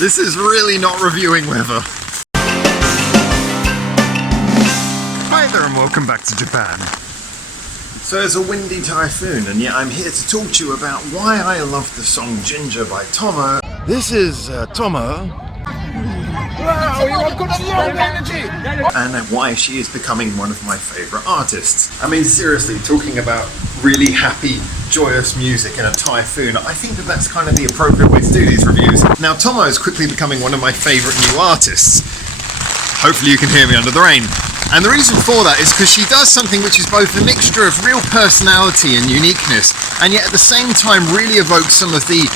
This is really not reviewing weather. Hi there and welcome back to Japan. So it's a windy typhoon and yet I'm here to talk to you about why I love the song Ginger by TOMOO. This is TOMOO. Wow, you have got a lot of energy! And why she is becoming one of my favourite artists. I mean, seriously, talking about really happy, joyous music in a typhoon, I think that that's kind of the appropriate way to do these reviews. Now, TOMOO is quickly becoming one of my favourite new artists. Hopefully you can hear me under the rain. And the reason for that is because she does something which is both a mixture of real personality and uniqueness, and yet at the same time really evokes some of the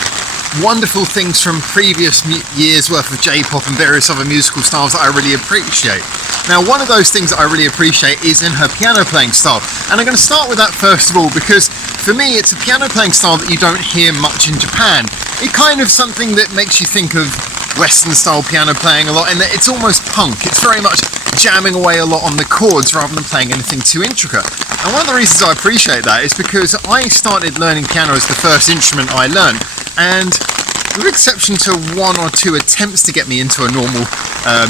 wonderful things from previous years worth of J-pop and various other musical styles that I really appreciate. Now, one of those things that I really appreciate is in her piano playing style, and I'm going to start with that first of all because for me it's a piano playing style that you don't hear much in Japan. It's kind of something that makes you think of Western style piano playing a lot, and that it's almost punk. It's very much jamming away a lot on the chords rather than playing anything too intricate. And one of the reasons I appreciate that is because I started learning piano as the first instrument I learned, and with exception to one or two attempts to get me into a normal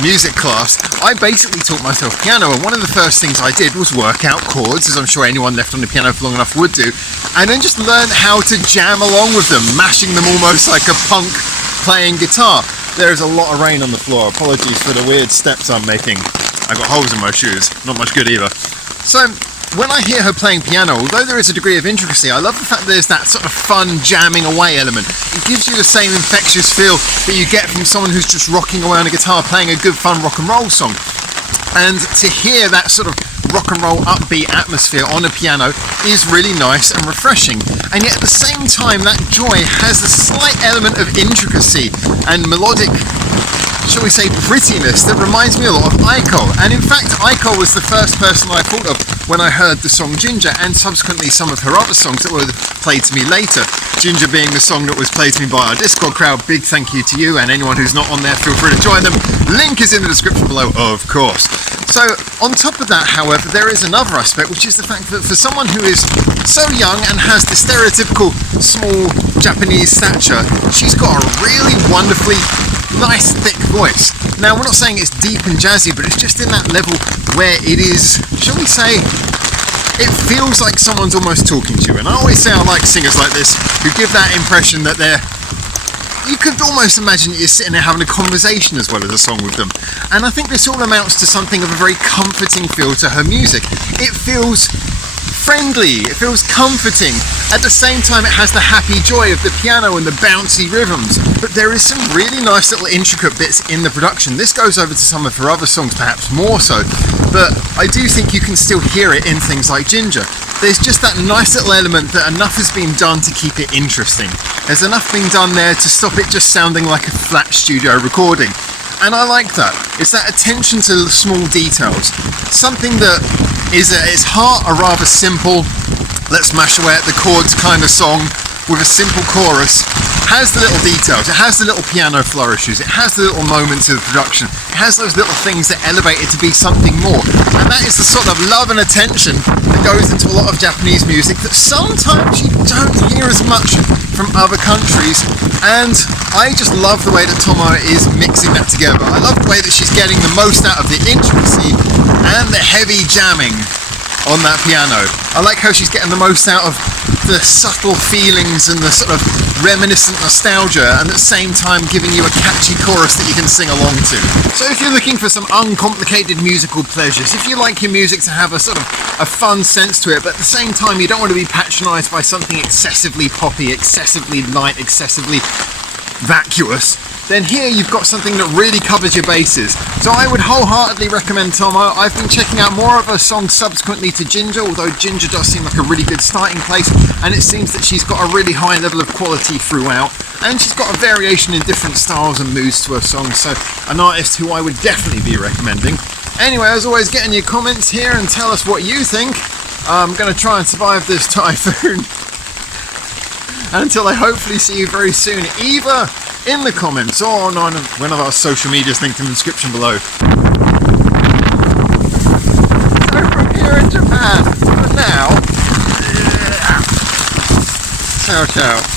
music class, I basically taught myself piano, and one of the first things I did was work out chords, as I'm sure anyone left on the piano for long enough would do, and then just learn how to jam along with them, mashing them almost like a punk playing guitar. There's a lot of rain on the floor, apologies for the weird steps I'm making. I got holes in my shoes, not much good either. So when I hear her playing piano, although there is a degree of intricacy, I love the fact that there's that sort of fun jamming away element. It gives you the same infectious feel that you get from someone who's just rocking away on a guitar playing a good fun rock and roll song. And to hear that sort of rock and roll upbeat atmosphere on a piano is really nice and refreshing. And yet at the same time that joy has a slight element of intricacy and melodic, shall we say, prettiness that reminds me a lot of Aiko. And in fact, Aiko was the first person I thought of when I heard the song Ginger, and subsequently some of her other songs that were played to me later. Ginger being the song that was played to me by our Discord crowd. Big thank you to you, and anyone who's not on there, feel free to join them. Link is in the description below, of course. So on top of that, however, there is another aspect, which is the fact that for someone who is so young and has the stereotypical small Japanese stature, she's got a really wonderfully nice thick voice. Now, we're not saying it's deep and jazzy, but it's just in that level where it is, shall we say, it feels like someone's almost talking to you. And I always say I like singers like this who give that impression that you could almost imagine that you're sitting there having a conversation as well as a song with them. And I think this all amounts to something of a very comforting feel to her music. It feels friendly, it feels comforting. At the same time, it has the happy joy of the piano and the bouncy rhythms. But there is some really nice little intricate bits in the production. This goes over to some of her other songs, perhaps more so. But I do think you can still hear it in things like Ginger. There's just that nice little element that enough has been done to keep it interesting. There's enough being done there to stop it just sounding like a flat studio recording. And I like that. It's that attention to small details. Something that is at its heart a rather simple, let's mash away at the chords kind of song with a simple chorus, has the little details, it has the little piano flourishes, it has the little moments of production, it has those little things that elevate it to be something more. And that is the sort of love and attention that goes into a lot of Japanese music that sometimes you don't hear as much from other countries. And I just love the way that TOMOO is mixing that together. I love the way that she's getting the most out of the intricacy and the heavy jamming on that piano. I like how she's getting the most out of the subtle feelings and the sort of reminiscent nostalgia, and at the same time giving you a catchy chorus that you can sing along to. So if you're looking for some uncomplicated musical pleasures, if you like your music to have a sort of a fun sense to it, but at the same time you don't want to be patronised by something excessively poppy, excessively light, excessively vacuous, then here you've got something that really covers your bases. So I would wholeheartedly recommend TOMOO. I've been checking out more of her songs subsequently to Ginger, although Ginger does seem like a really good starting place, and it seems that she's got a really high level of quality throughout, and she's got a variation in different styles and moods to her songs, so an artist who I would definitely be recommending. Anyway, as always, get in your comments here and tell us what you think. I'm going to try and survive this typhoon until I hopefully see you very soon, either in the comments or on one of our social medias linked in the description below. So from here in Japan, for now, ciao ciao.